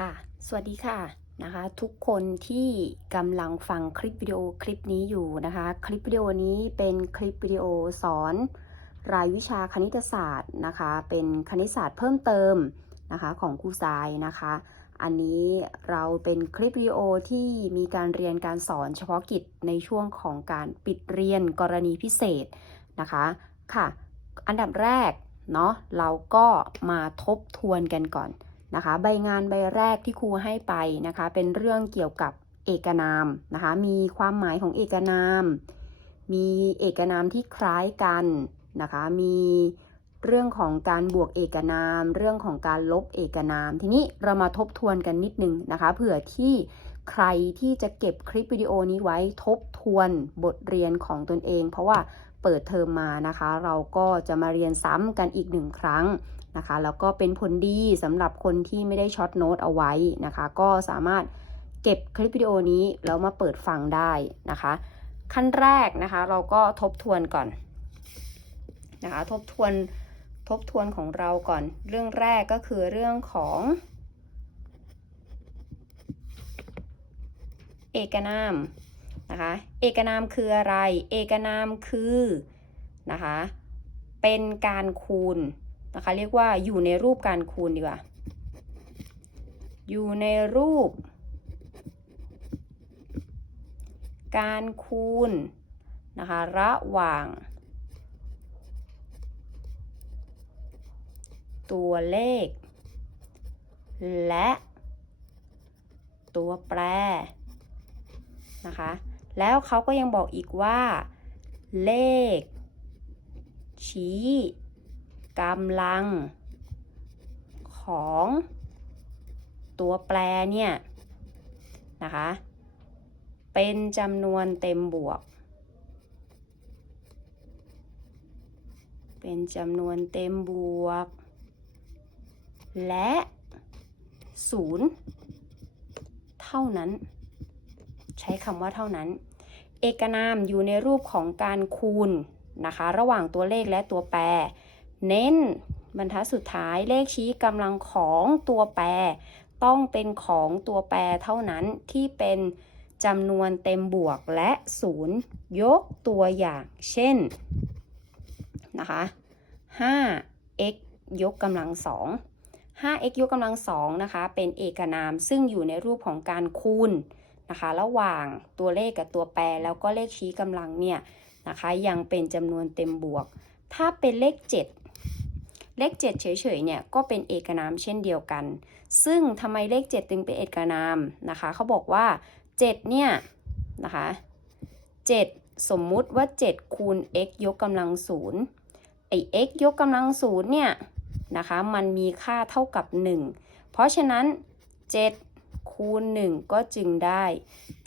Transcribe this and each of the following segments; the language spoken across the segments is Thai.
ค่ะ สวัสดีค่ะนะคะ ทุกคนที่กำลังฟังคลิปวิดีโอคลิปนี้อยู่นะคะ คลิปวิดีโอนี้เป็นคลิปวิดีโอสอน รายวิชาคณิตศาสตร์นะคะ เป็นคณิตศาสตร์เพิ่มเติมนะคะของครูทรายนะคะ อันนี้เราเป็นคลิปวิดีโอที่มีการเรียนการสอนเฉพาะกิจในช่วงของการปิดเรียนกรณีพิเศษนะคะค่ะ อันดับแรกเนาะเราก็มาทบทวนกันก่อน นะคะ ใบงานใบแรกที่ครูให้ไปนะคะ เป็นเรื่องเกี่ยวกับเอกนามนะคะ มีความหมายของเอกนาม มีเอกนามที่คล้ายกันนะคะ มีเรื่องของการบวกเอกนาม เรื่องของการลบเอกนาม ทีนี้เรามาทบทวนกันนิดนึงนะคะ เผื่อที่ใครที่จะเก็บคลิปวิดีโอนี้ไว้ทบทวนบทเรียนของตนเอง เพราะว่าเปิดเทอมมานะคะ เราก็จะมาเรียนซ้ำกันอีกหนึ่งครั้ง นะคะ แล้วก็เป็นผลดีสำหรับคนที่ไม่ได้ช็อตโน้ตเอาไว้นะคะ ก็สามารถเก็บคลิปวิดีโอนี้แล้วมาเปิดฟังได้นะคะ ขั้นแรกนะคะเราก็ทบทวนก่อนนะคะทบทวนทบทวนของเราก่อน เรื่องแรกก็คือเรื่องของ เอกนามนะคะเอกนามคืออะไร เอกนามคือนะคะเป็นการคูณ นะคะ เรียกว่าอยู่ในรูปการคูณดีกว่า อยู่ในรูป การคูณนะคะ ระหว่าง ตัวเลข และ ตัวแปรนะคะ แล้วเขาก็ยังบอกอีกว่า เลข ชี้ กำลัง ของ ตัวแปรเนี่ยนะคะ เป็นจำนวนเต็มบวก เป็นจำนวนเต็มบวก และ0เท่านั้น ใช้คำว่าเท่านั้น เอกนามอยู่ในรูปของการคูณนะคะ ระหว่างตัวเลขและตัวแปร เน้นบรรทัดสุดท้ายเลขชี้กำลังของตัวแปร ต้องเป็นของตัวแปรเท่านั้นที่เป็นจำนวนเต็มบวกและ0ยกตัวอย่างเช่นนะคะ 5x ยกกำลัง2 5x ยกกำลัง2นะคะเป็นเอกนามซึ่งอยู่ในรูปของการคูณนะคะระหว่างตัวเลขกับตัวแปรแล้วก็เลขชี้กำลังเนี่ยนะคะยังเป็นจำนวนเต็มบวก ถ้าเป็นเลข 7 เลข 7 เฉยๆเนี่ยก็เป็นเอกนามเช่นเดียวกัน ซึ่งทำไมเลข 7 จึงเป็นเอกนามนะคะเขาบอกว่า 7 เนี่ยนะคะ7สมมุติว่า 7 คูณ x ยกกำลัง0ไอ้ x ยกกำลัง0เนี่ยนะคะมันมีค่าเท่ากับ 1 เพราะฉะนั้น 7 คูณ 1 ก็จึงได้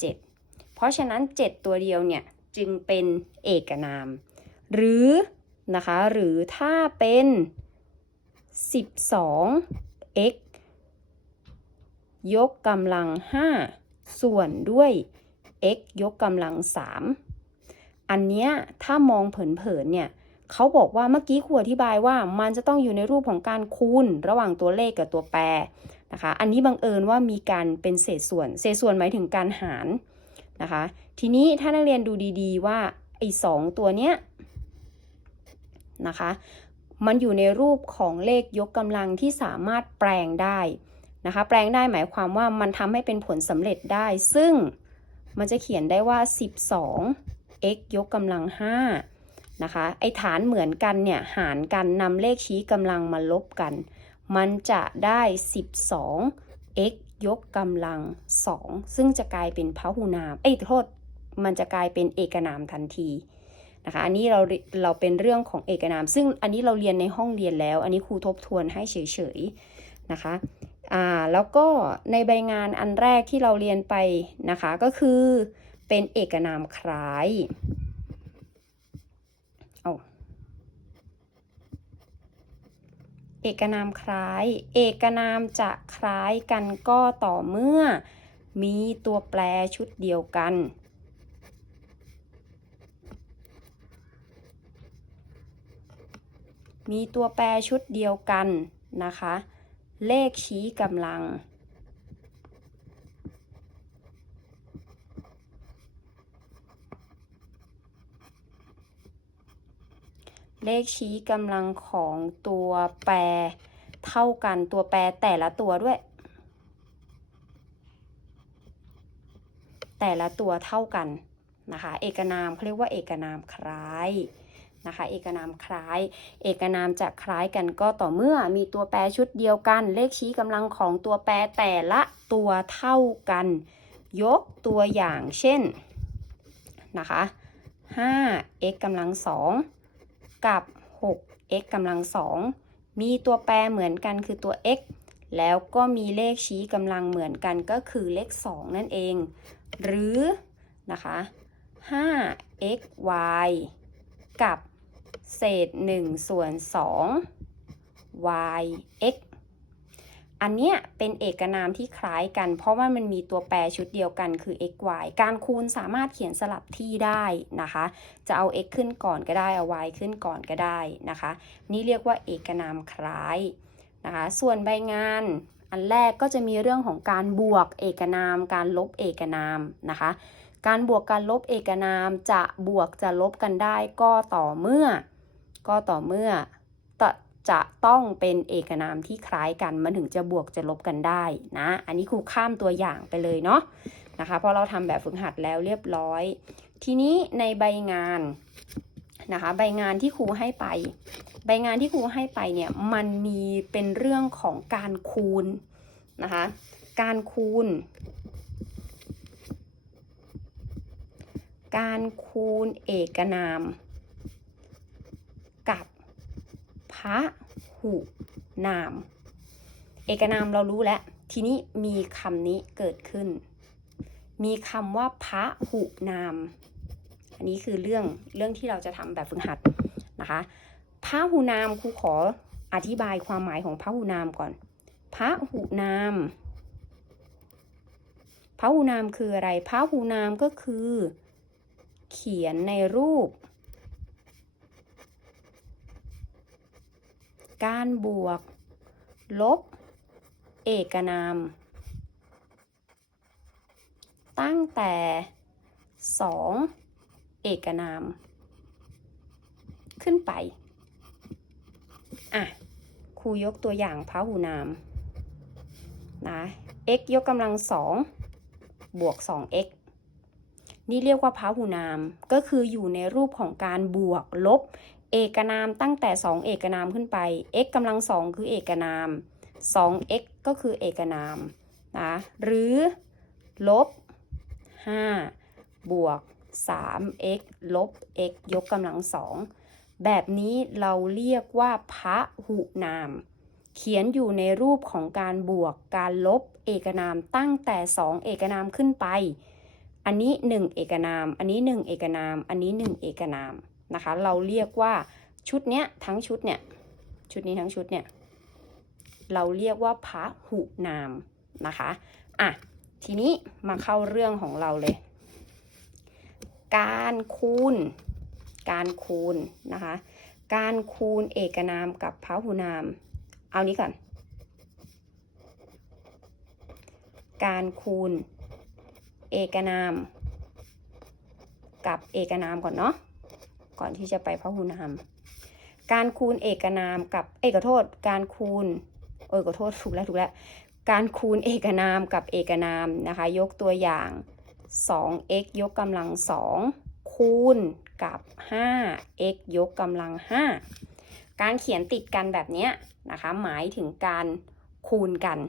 7 เพราะฉะนั้น 7 ตัวเดียวเนี่ยจึงเป็นเอกนาม หรือนะคะหรือถ้าเป็น 12x ยกกำลัง 5 ส่วนด้วย x ยกกำลัง 3 อันเนี้ยถ้ามองเผินๆเนี่ยเขาบอกว่าเมื่อกี้ครูอธิบายว่ามันจะต้องอยู่ในรูปของการคูณระหว่างตัวเลขกับตัวแปรนะคะ อันนี้บังเอิญว่ามีการเป็นเศษส่วน เศษส่วนหมายถึงการหารนะคะ ทีนี้ถ้านักเรียนดูดีๆว่าไอ้สองตัวเนี้ยนะคะ มันอยู่ในรูปของเลขยกกำลังที่สามารถแปลงได้นะคะ แปลงได้หมายความว่ามันทำให้เป็นผลสำเร็จได้ ซึ่งมันจะเขียนได้ว่า 12 x ยกกำลัง 5 นะคะ ไอฐานเหมือนกันเนี่ย หารกันนำเลขชี้กำลังมาลบกัน มันจะได้ 12 x ยกกำลัง 2 ซึ่งจะกลายเป็นพหุนาม เอ้ยโทษ มันจะกลายเป็นเอกนามทันที นะคะ อันนี้เราเราเป็นเรื่องของเอกนาม ซึ่งอันนี้เราเรียนในห้องเรียนแล้ว อันนี้ครูทบทวนให้เฉยๆนะคะอ่าแล้วก็ในใบงานอันแรกที่เราเรียนไปนะคะ ก็คือเป็นเอกนามคล้ายเอาเอกนามคล้าย เอกนามจะคล้ายกันก็ต่อเมื่อมีตัวแปรชุดเดียวกัน มีตัวแปรชุดเดียวกันนะคะ เลขชี้กำลัง เลขชี้กำลังของตัวแปรเท่ากันตัวแปรแต่ละตัวด้วย แต่ละตัวเท่ากันนะคะ เอกนามเขาเรียกว่าเอกนามคล้าย นะคะ เอกนามคล้าย เอกนามจะคล้ายกันก็ต่อเมื่อมีตัวแปรชุดเดียวกัน เลขชี้กำลังของตัวแปรแต่ละตัวเท่ากัน ยกตัวอย่างเช่นนะคะ 5x กำลังสองกับ 6x กำลังสองมีตัวแปรเหมือนกันคือตัว x แล้วก็มีเลขชี้กำลังเหมือนกันก็คือเลข 2 นั่นเอง หรือนะคะ 5xy กับ เศษ1ส่วน2 yx อันเนี้ยเป็นเอกนามที่คล้ายกัน เพราะว่ามันมีตัวแปรชุดเดียวกันคือ x y การคูณสามารถเขียนสลับที่ได้นะคะ จะเอา x ขึ้นก่อนก็ได้เอา y ขึ้นก่อนก็ได้นะคะ นี่เรียกว่าเอกนามคล้ายนะคะ ส่วนใบงานอันแรกก็จะมีเรื่องของการบวกเอกนาม การลบเอกนามนะคะ การบวกการลบเอกนามจะบวกจะลบกันได้ก็ต่อเมื่อ ก็ต่อเมื่อตจะต้องเป็นเอกนามที่คล้ายกัน มันถึงจะบวกจะลบกันได้นะ อันนี้ครูข้ามตัวอย่างไปเลยเนาะนะคะเพราะเราทำแบบฝึกหัดแล้วเรียบร้อย ทีนี้ในใบงานนะคะ ใบงานที่ครูให้ไป ใบงานที่ครูให้ไปเนี่ยมันมีเป็นเรื่องของการคูณนะคะ การคูณ การคูณเอกนาม กับพระหุนาม เอกนามเรารู้แล้ว ทีนี้มีคำนี้เกิดขึ้น มีคำว่าพระหุนาม อันนี้คือเรื่องเรื่องที่เราจะทำแบบฝึกหัดนะคะพระหุนามครูขออธิบายความหมายของพระหุนามก่อนพระหุนามพระหุนามคืออะไรพระหุนามก็คือ เขียนในรูป การบวก ลบ เอกนาม ตั้งแต่ 2 เอกนาม ขึ้นไป อะ ครูยกตัวอย่างพหุนาม นะ x ยกกำลังสองบวก 2x นี่เรียกว่าพหุนาม ก็คืออยู่ในรูปของการบวกลบ เอกนามตั้งแต่ 2 เอกนามขึ้นไป x กำลังสองคือเอกนาม 2x ก็คือเอกนามนะหรือลบ 5 บวก 3x ลบ x ยกกำลังสองแบบนี้เราเรียกว่าพระหุนาม เขียนอยู่ในรูปของการบวกการลบเอกนามตั้งแต่ 2 เอกนามขึ้นไป อันนี้ 1 เอกนาม อันนี้ 1 เอกนาม อันนี้ 1 เอกนาม นะคะ เราเรียกว่าชุดเนี้ยทั้งชุดเนี่ยชุดนี้ทั้งชุดเนี่ยเราเรียกว่าพหุนามนะคะอะทีนี้มาเข้าเรื่องของเราเลย การคูณ การคูณนะคะ การคูณเอกนามกับพหุนาม เอานี้ก่อน การคูณเอกนาม กับเอกนามก่อนเนาะ ก่อนที่จะไปพหุนาม การคูณเอกนามกับเอกโทษ การคูณเออขอโทษถูกแล้วถูกแล้ว การคูณเอกนามกับเอกนามนะคะ ยกตัวอย่าง 2x ยกกำลัง 2 คูณกับ 5x ยกกำลัง 5 การเขียนติดกันแบบนี้นะคะ หมายถึงการคูณกัน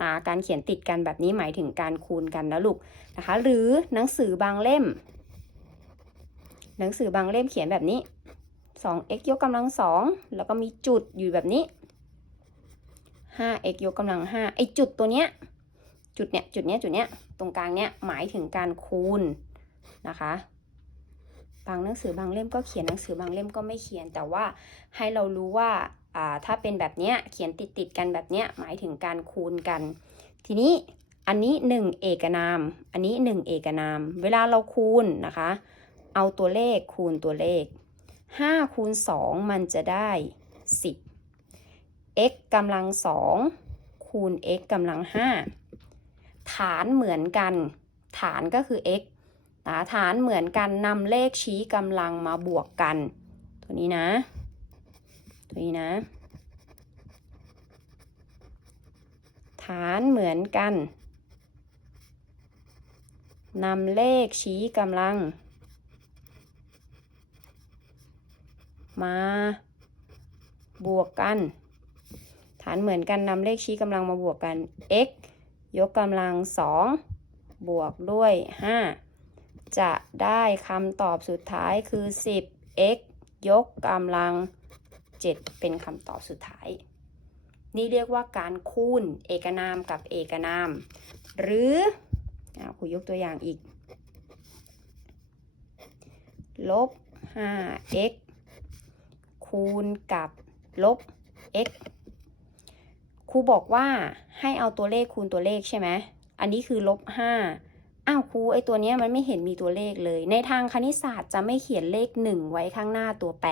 นะการเขียนติดกันแบบนี้หมายถึงการคูณกันนะลูกนะคะ หรือหนังสือบางเล่ม หนังสือบางเล่มเขียนแบบนี้ 2x ยกกำลัง2แล้วก็มีจุดอยู่แบบนี้ 5x ยกกำลัง5ไอจุดตัวเนี้ย จุดเนี้ย จุดเนี้ย จุดเนี้ย ตรงกลางเนี้ย หมายถึงการคูณนะคะ บางหนังสือบางเล่มก็เขียนหนังสือบางเล่มก็ไม่เขียน แต่ว่าให้เรารู้ว่า อ่า ถ้าเป็นแบบเนี้ย เขียนติดติดกันแบบเนี้ย หมายถึงการคูณกัน ทีนี้ อันนี้ 1 เอกนาม อันนี้ 1 เอกนาม เวลาเราคูณนะคะ เอาตัวเลขคูณตัวเลข 5 คูณ 2 มันจะได้ 10 x กำลัง 2 คูณ x กำลัง 5 ฐานเหมือนกัน ฐานก็คือ x ฐานเหมือนกันนำเลขชี้กำลังมาบวกกัน ตัวนี้นะ ตัวนี้นะ ฐานเหมือนกันนำเลขชี้กำลัง มา บวกกัน ฐานเหมือนกันนำเลขชี้กำลังมาบวกกัน x ยกกำลัง2บวกด้วย 5 จะได้คำตอบสุดท้ายคือ 10 x ยกกำลัง 7 เป็นคำตอบสุดท้าย นี่เรียกว่าการคูณเอกนามกับเอกนาม หรืออ่าครูยกตัวอย่างอีก ลบ 5x คูณกับลบ x ครูบอกว่าให้เอาตัวเลขคูณตัวเลขใช่ไหม อันนี้คือลบ5อ้าวครูไอตัวเนี้ยมันไม่เห็นมีตัวเลขเลย ในทางคณิตศาสตร์จะไม่เขียนเลข1ไว้ข้างหน้าตัวแปร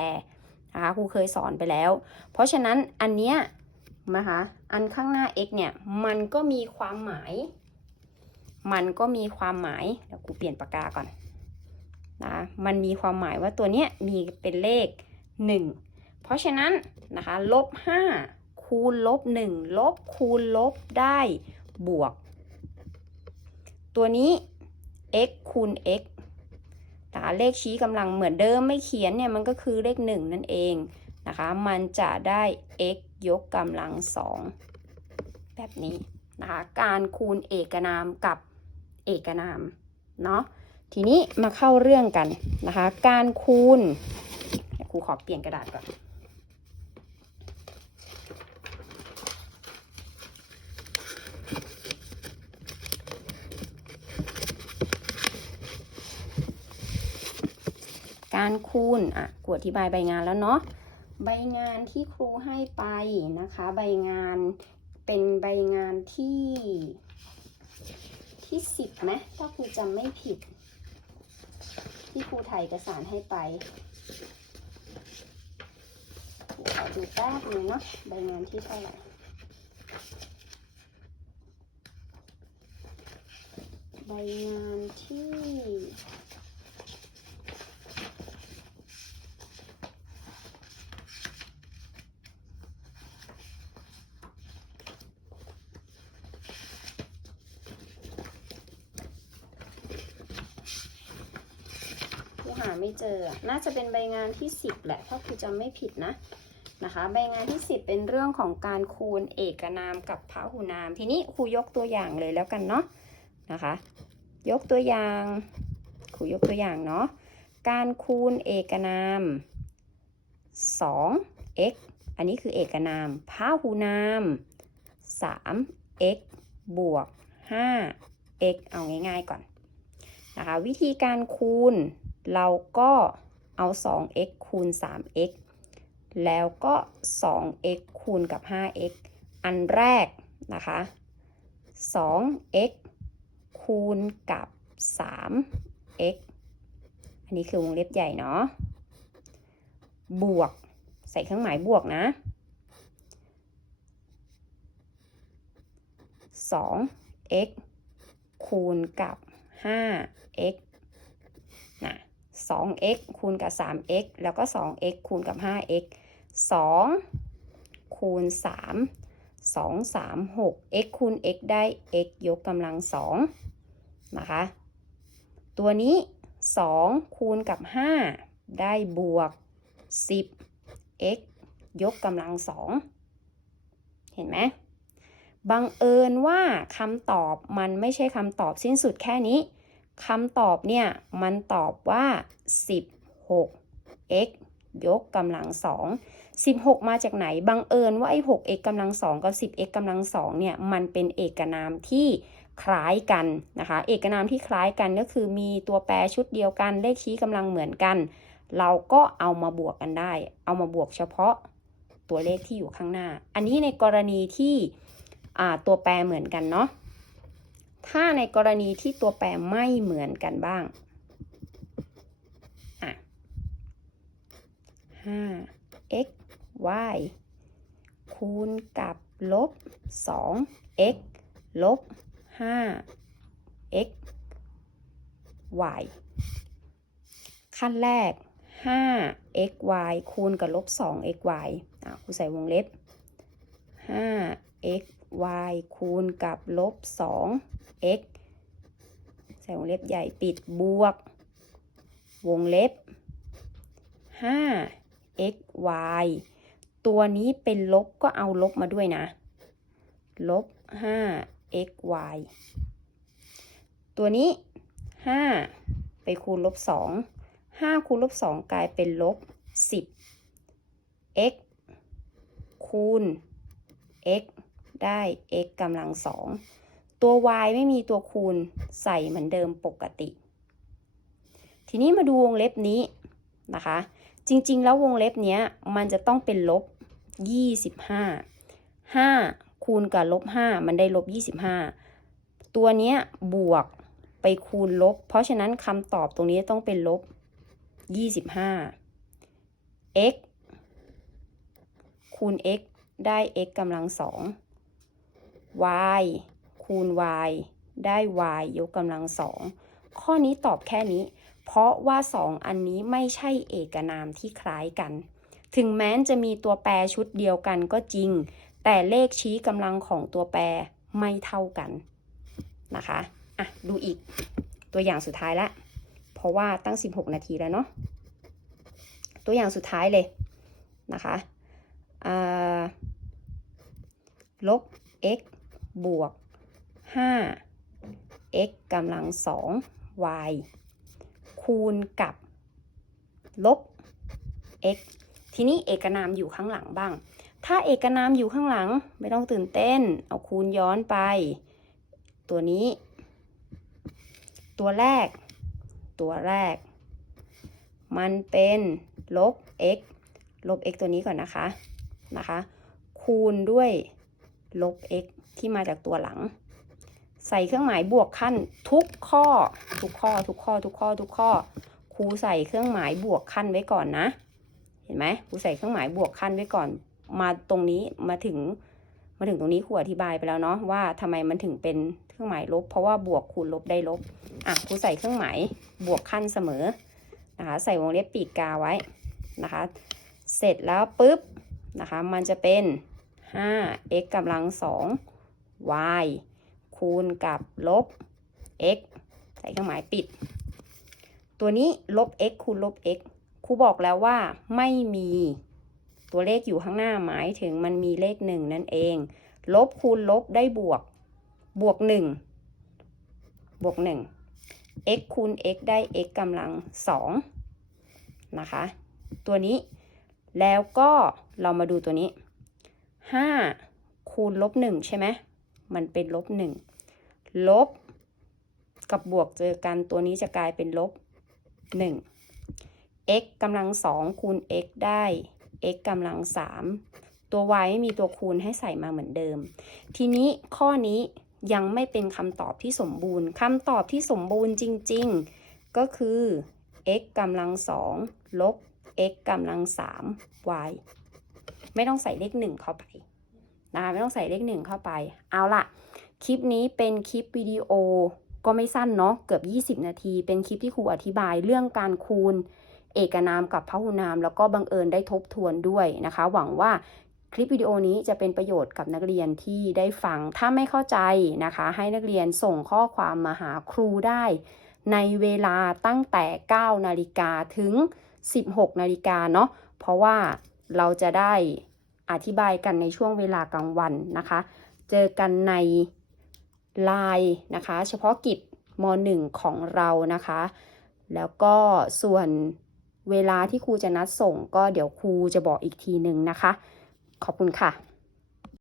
นะคะครูเคยสอนไปแล้ว เพราะฉะนั้นอันเนี้ยนะคะอันข้างหน้า x เนี่ยมันก็มีความหมาย มันก็มีความหมายเดี๋ยวครูเปลี่ยนปากกาก่อนนะมันมีความหมายว่าตัวเนี้ยมีเป็นเลข 1 เพราะฉะนั้นนะคะลบ5คูณลบ1ลบคูณลบได้บวก ตัวนี้ x คูณ x นะคะเลขชี้กำลังเหมือนเดิมไม่เขียนเนี่ยมันก็คือเลข 1 นั่นเองนะคะ มันจะได้ x ยกกำลัง 2 แบบนี้นะคะการคูณเอกนามกับเอกนามเนาะทีนี้มาเข้าเรื่องกันนะคะ การคูณครูขอเปลี่ยนกระดาษก่อน การคูณอะกูอธิบายใบงานแล้วเนาะใบงานที่ครูให้ไปนะคะ ใบงานเป็นใบงานที่ที่สิบไหมถ้าครูจำไม่ผิด ที่ครูถ่ายเอกสารให้ไปขอดูแป๊บนึงเนาะใบงานที่เท่าไหร่ใบงานที่ หาไม่เจอ น่าจะเป็นใบงานที่ 10 แหละถ้าครูจำไม่ผิดนะนะคะ ใบงานที่ 10 เป็นเรื่องของการคูณเอกนามกับพหุนาม ทีนี้ครูยกตัวอย่างเลยแล้วกันเนาะนะคะ ยกตัวอย่างครูยกตัวอย่างเนาะการคูณเอกนาม 2x อันนี้คือเอกนามพหุนาม 3x บวก 5x เอาง่ายๆก่อนนะคะ วิธีการคูณ เราก็เอา 2x คูณ 3x แล้วก็ 2x คูณกับ 5x อันแรกนะคะ 2x คูณกับ 3x อันนี้คือวงเล็บใหญ่เนาะ บวก ใส่เครื่องหมายบวกนะ 2x คูณกับ 5x นะ 2x คูณกับ 3x แล้วก็ 2x คูณกับ 5x 2 คูณ 3 2 3 6 x คูณ x ได้ x ยกกำลัง 2 นะคะ ตัวนี้ 2 คูณกับ 5 ได้บวก 10 x ยกกำลัง 2 เห็นไหมบังเอิญว่าคำตอบมันไม่ใช่คำตอบสิ้นสุดแค่นี้ คำตอบเนี่ย มันตอบว่า 16x ยกกำลัง2 16 มาจากไหน บังเอิญว่าไอ้ 6x กำลัง2กับ 10x กำลัง2เนี่ย มันเป็นเอกนามที่คล้ายกันนะคะ เอกนามที่คล้ายกันก็คือมีตัวแปรชุดเดียวกัน เลขชี้กำลังเหมือนกัน เราก็เอามาบวกกันได้ เอามาบวกเฉพาะตัวเลขที่อยู่ข้างหน้า อันนี้ในกรณีที่ตัวแปรเหมือนกันเนาะ ถ้าในกรณีที่ตัวแปรไม่เหมือนกันบ้างอะ 5 x y คูณกับลบ 2 x ลบ 5 x y ขั้นแรก 5 x y คูณกับลบ 2 x y อะครูใส่วงเล็บ 5 x y คูณกับลบ 2 x ใส่วงเล็บใหญ่ปิดบวก วงเล็บ 5 x y ตัวนี้เป็นลบก็เอาลบมาด้วยนะ ลบ 5 x y ตัวนี้ 5 ไปคูณลบ 2 5 คูณลบ 2 กลายเป็นลบ 10 x คูณ x ได้ x กำลัง2 ตัว y ไม่มีตัวคูณใส่เหมือนเดิมปกติ ทีนี้มาดูวงเล็บนี้นะคะ จริงๆ แล้ววงเล็บเนี้ยมันจะต้องเป็นลบ 25 5 คูณกับลบ 5 มันได้ลบ 25 ตัวเนี้ยบวกไปคูณลบ เพราะฉะนั้นคำตอบตรงนี้ต้องเป็นลบ 25 x คูณ x ได้ x กำลัง2 y คูณ y ได้ y ยกกำลัง2ข้อนี้ตอบแค่นี้ เพราะว่า 2 อันนี้ไม่ใช่เอกนามที่คล้ายกัน ถึงแม้จะมีตัวแปรชุดเดียวกันก็จริง แต่เลขชี้กำลังของตัวแปรไม่เท่ากันนะคะอะดูอีกตัวอย่างสุดท้ายละ เพราะว่าตั้ง 16 นาทีแล้วเนาะตัวอย่างสุดท้ายเลยนะคะลบ x บวก 5 x กำลัง 2 y คูณกับ ลบ x ทีนี้เอกนามอยู่ข้างหลังบ้าง ถ้าเอกนามอยู่ข้างหลังไม่ต้องตื่นเต้น เอาคูณย้อนไป ตัวนี้ ตัวแรก ตัวแรก มันเป็นลบ x ลบ x ตัวนี้ก่อนนะคะ นะคะ คูณด้วยลบ x ที่มาจากตัวหลัง ใส่เครื่องหมายบวกขั้นทุกข้อ ทุกข้อ ทุกข้อ ทุกข้อ ทุกข้อ ครูใส่เครื่องหมายบวกขั้นไว้ก่อนนะ เห็นไหมครูใส่เครื่องหมายบวกขั้นไว้ก่อน มาตรงนี้มาถึงมาถึงตรงนี้ครูอธิบายไปแล้วเนาะว่าทำไมมันถึงเป็นเครื่องหมายลบ เพราะว่าบวกคูณลบได้ลบ อะครูใส่เครื่องหมายบวกขั้นเสมอนะคะ ใส่วงเล็บปีกกาไว้นะคะ เสร็จแล้วปุ๊บนะคะ มันจะเป็น 5 x กำลัง 2 y คูณกับลบ x ใส่เครื่องหมายปิด ตัวนี้ลบ x คูณลบ x ครูบอกแล้วว่าไม่มีตัวเลขอยู่ข้างหน้าหมายถึงมันมีเลขหนึ่งนั่นเอง ลบคูณลบได้บวก บวกหนึ่งบวกหนึ่ง x คูณ x ได้ x กำลังสองนะคะ ตัวนี้แล้วก็เรามาดูตัวนี้ 5 คูณลบหนึ่งใช่ไหม มันเป็นลบหนึ่งลบ กับบวกเจอกันตัวนี้จะกลายเป็นลบหนึ่ง x กำลังสองคูณ x ได้ x กำลังสามตัว y ไม่มีตัวคูณให้ใส่มาเหมือนเดิม ทีนี้ข้อนี้ยังไม่เป็นคำตอบที่สมบูรณ์คำตอบที่สมบูรณ์จริง ๆ ก็คือ x กำลังสองลบ x กำลังสาม y ไม่ต้องใส่เลขหนึ่งเข้าไป นะคะไม่ต้องใส่เลขหนึ่งเข้าไป เอาละคลิปนี้เป็นคลิปวิดีโอก็ไม่สั้นเนาะเกือบ 20 นาที เป็นคลิปที่ครูอธิบายเรื่องการคูณ เอกนามกับพหุนาม แล้วก็บังเอิญได้ทบทวนด้วยนะคะ หวังว่าคลิปวิดีโอนี้จะเป็นประโยชน์กับนักเรียนที่ได้ฟัง ถ้าไม่เข้าใจนะคะ ให้นักเรียนส่งข้อความมาหาครูได้ ในเวลาตั้งแต่ 9 นาฬิกาถึง 16 นาฬิกาเนาะเพราะว่าเราจะได้ อธิบายกันในช่วงเวลากลางวันนะคะ เจอกันในไลน์นะคะ เฉพาะกิจม .1 ของเรานะคะ แล้วก็ส่วนเวลาที่ครูจะนัดส่งก็เดี๋ยวครูจะบอกอีกทีหนึ่งนะคะ ขอบคุณค่ะ